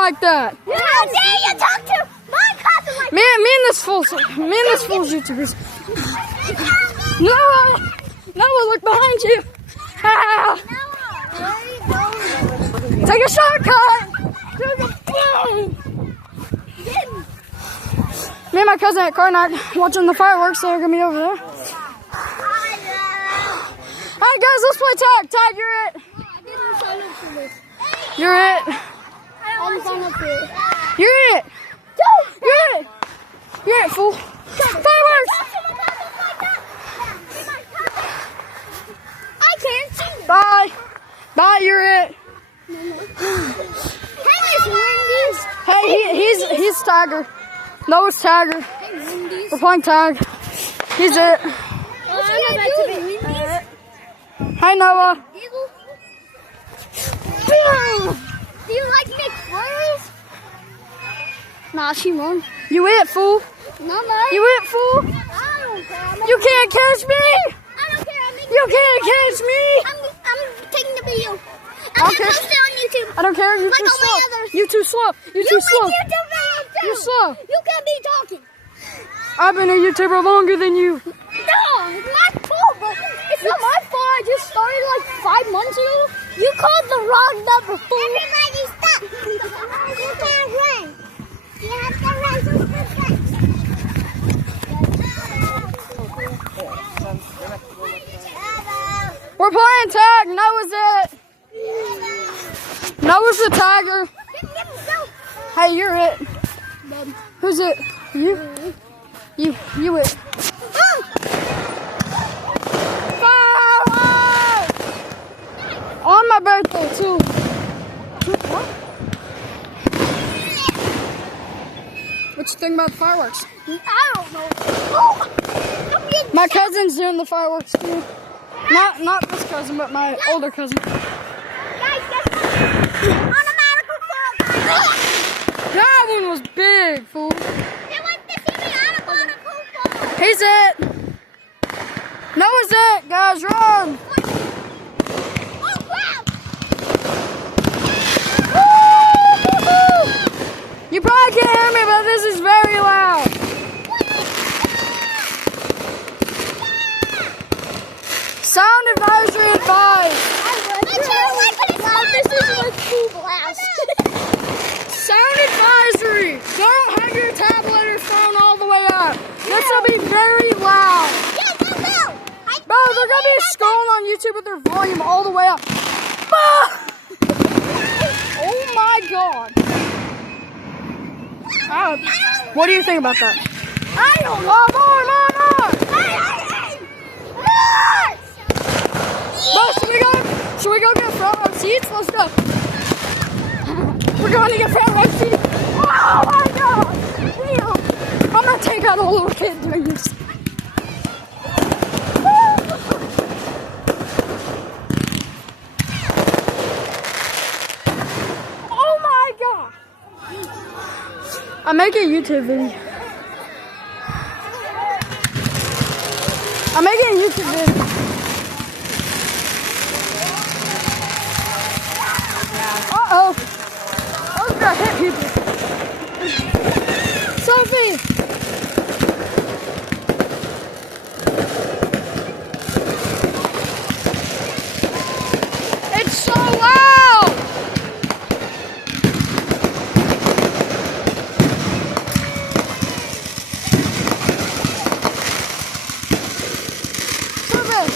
like that? How dare you talk to my cousin like Me and this fool's YouTubers. Noah, look behind you. Ah. Take a shortcut. Me and my cousin at Karnak watching the fireworks. They're gonna be over there. Alright guys, let's play tag. Tag, you're it. You're it. You're it. You're it. You're it, fool. Fireworks. I can't see them. Bye. Bye, you're it. Hey, he's Tiger. Noah's Tiger. We're playing tag. He's it. Hi, Noah. Do you like McFlurries? Nah, she won. You it, fool. No. You it, fool. I don't care. You can't catch me. I don't care. You can't catch me. I'm taking the video. I'm gonna post it on YouTube. I don't care. You're Like too all my slow. others. You too slow. You too slow. Like YouTube videos too. You're slow. You can't be talking. I've been a YouTuber longer than you. No, it's my fault, bro. It's not my fault. I just started like 5 months ago. You called the wrong number, fool. Everybody stop. You can't run. You have to run super fast. We're playing tag. Noah's it. Noah's the tiger. Hey, you're it. Who's it? You it. Fireworks! On my birthday too. What? What you think about the fireworks? I don't know. Oh, My cousin's doing the fireworks too. Not this cousin, but my older cousin. guys, automatical fall, guys. That one was big, fool. It was the automatical fall. He's it. Noah's it, guys. Run. Oh, wow. Woo! You probably can't hear me, but this is very loud. Sound advisory advised. This is like full blast. Sound advisory. Don't have your tablet or phone all the way up. This will be very loud. Bro, they're going to be scrolling on YouTube with their volume all the way up. Oh my god. What do you think about that? I don't know. Oh, more. But should we go get front row seats? Let's go. We're going to get front row seats. Oh my god. Damn. I'm going to take out a little kid doing this. Oh my god. I'm making a YouTube video. I'm making a YouTube video. Uh-oh. I was gonna hit people. Sophie! It's so loud! Sophie!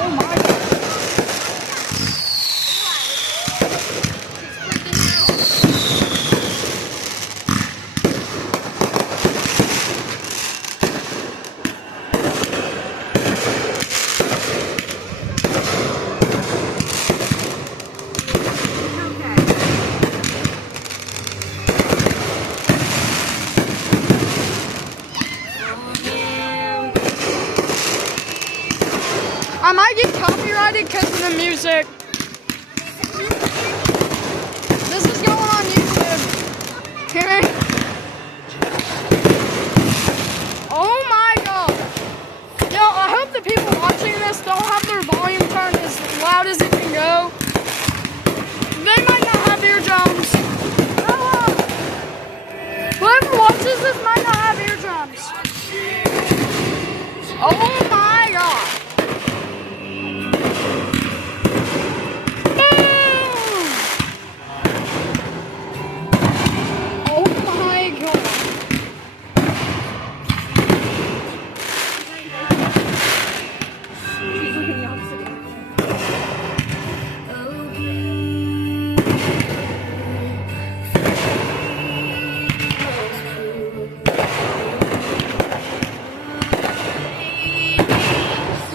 Oh my god. Oh my God. Boom. Oh my God.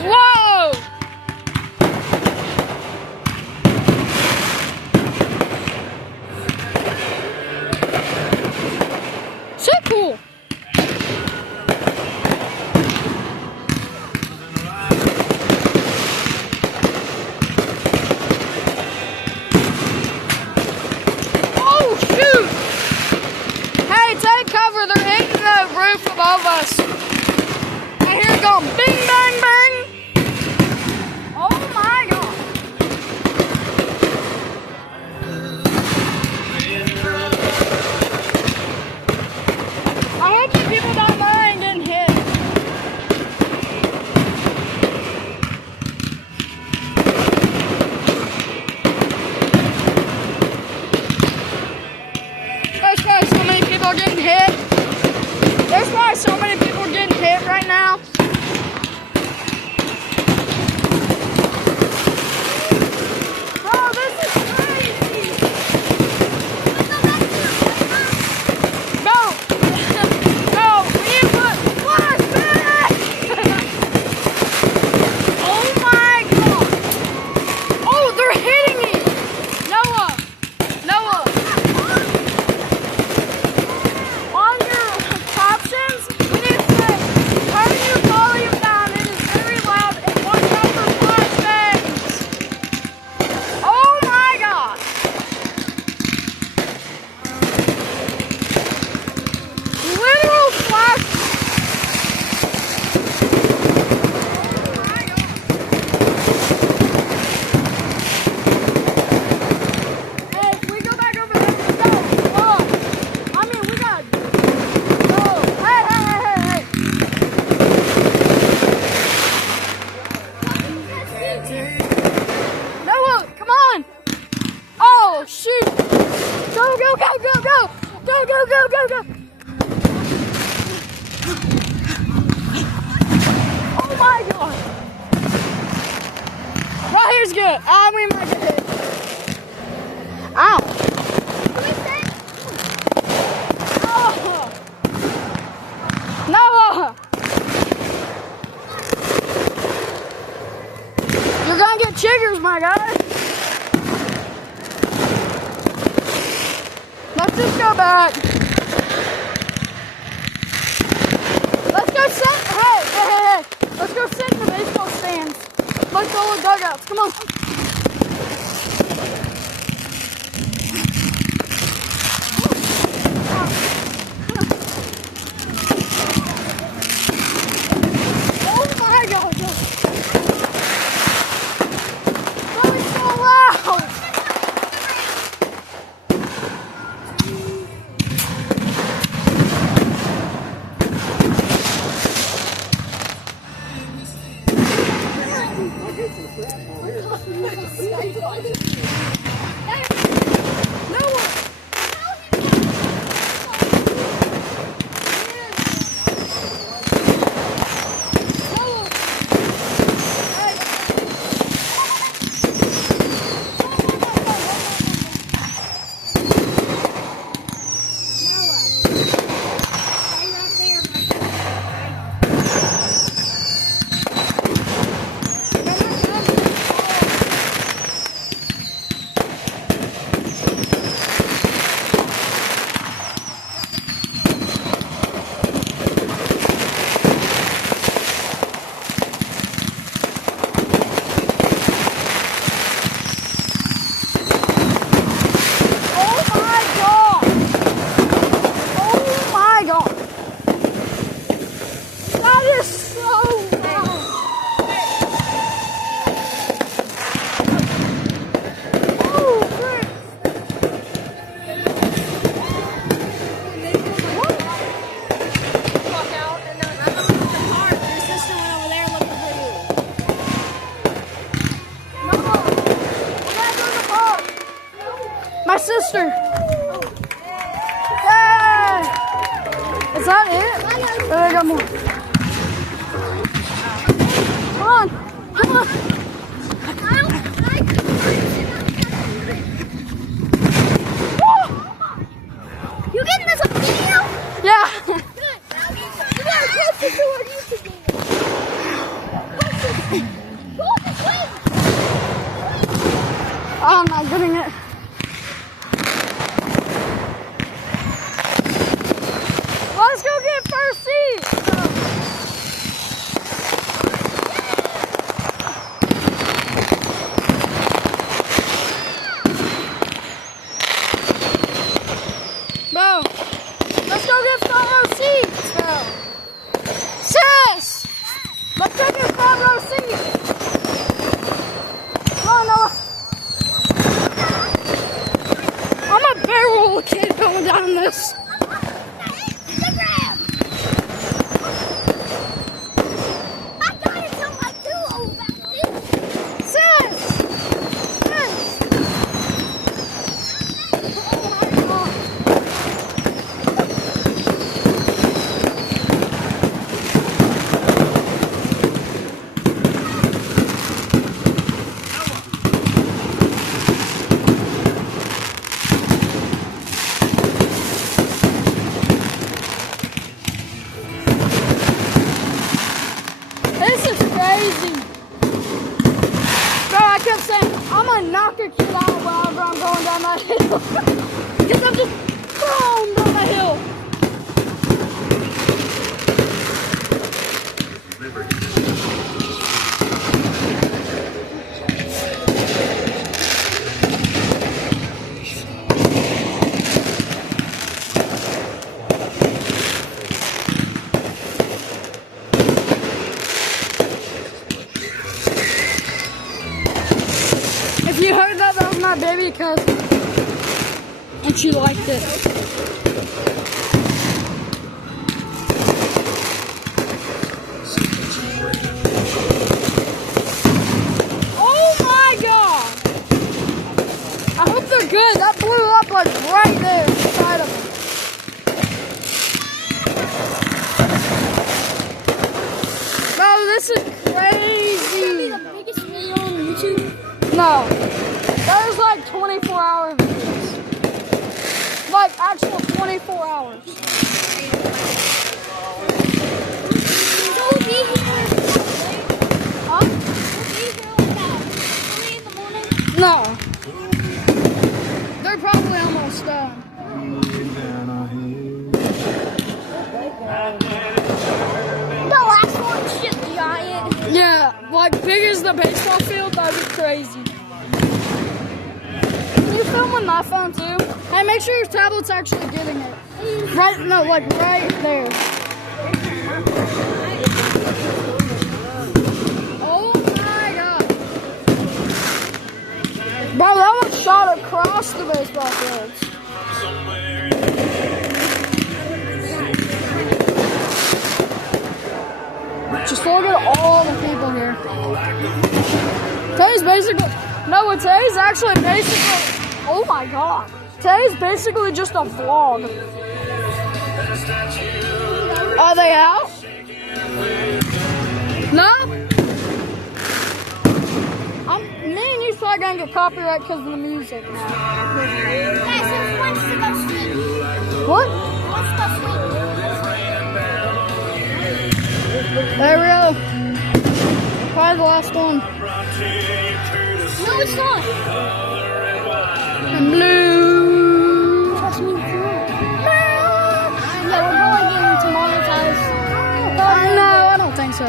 Whoa! So cool. Oh shoot! Hey, take cover. They're hitting the roof above us. I hear it going bing, bang, bang. Oh my God. I hope the people down there ain't getting hit. That's why so many people are getting hit. That's why so many people are getting hit right now. Bro, this is crazy. No, no, we need to put flashbangs. Oh my God. Oh, they're hitting me. Noah. On your captions, we need to say, turn your volume down. It is very loud and watch out for flashbangs. Oh my God. Literal flash. Oh my God. Hey, if we go back over there, we go. Whoa. I mean, we got. Whoa. Hey. Noah, come on. Oh, shoot. Go. Oh my God. Right here's good. We might get hit. Ow. Oh. Noah. You're gonna get chiggers, my guy. Let's just go back. Let's go sit. Hey. Let's go sit in the baseball stands. Like the old dugouts. Come on. Oh my God. That is so loud. My sister. Yay! Is that it? Oh, I got more. Come on. Come on. You getting this on video? Yeah. Good. You gotta post it to our YouTube video. Go this way. Oh, I'm not getting it. Let's go get first seat. Bro, let's go get front row seats, bro. Sis, let's go get front row seats. Oh no. I'm a barrel kid going down this. Instagram. I got it on my duo back there. Sis! Sis! This is crazy. Bro, I kept saying, I'm gonna knock a kid out wherever I'm going down that hill. Because I'm just thrown down the hill. If you heard that, that was my baby cousin. And she liked it. Oh my god! I hope they're good. That blew up like right there inside of them. Bro, this is crazy. The biggest video on YouTube. No, that was like 24-hour videos. Like actual 24 hours. Don't be here. Huh? Don't be here like that. 3 in the morning. No. They're probably almost done. The last one's just giant. Yeah, like big as the baseball field, that'd be crazy. Can you film with my phone too? Hey, make sure your tablet's actually getting it. Right, no, like right there. Oh my god. Bro, that one shot across the baseball field. Just look at all the people here. Today's basically, no, today's actually basically, oh my god. Today's basically just a vlog. Are they out? No? Me and you probably gonna get copyright because of the music now. Guys, who wants to go sleep? What? Who wants to go sleep? There we go. Probably the last one. No, it's not. And blue. Trust me, it's not. Yeah, we're going into monetize. No, I don't think so.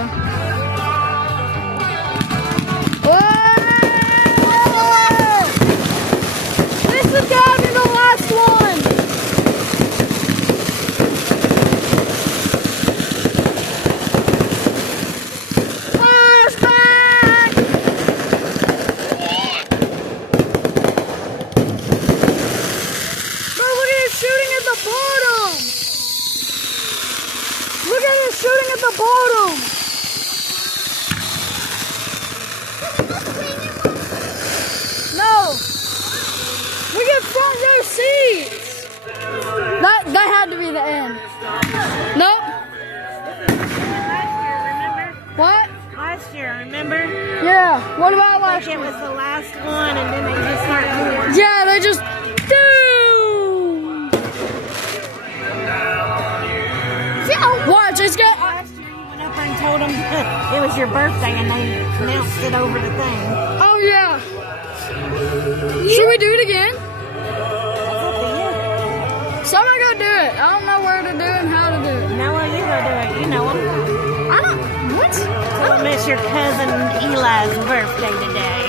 Whoa! This has got to be the last one. Flashbang! Bro, look at it shooting at the bottom. Look at it shooting at the bottom. No. We get front receipts. That had to be the end. Nope. What? Last year, remember? Yeah. What about last Like it year? was the last one, and then they just start moving. Yeah, they just do. Watch, it's got. Last year, you went up there and told them it was your birthday, and they announced it over the thing. Oh yeah. Should we do it again? That's up to you. Somebody go do it. I don't know where to do it and how to do it. Noah, you go do it. You know them. I don't. What? Tell them it's your cousin Eli's birthday today.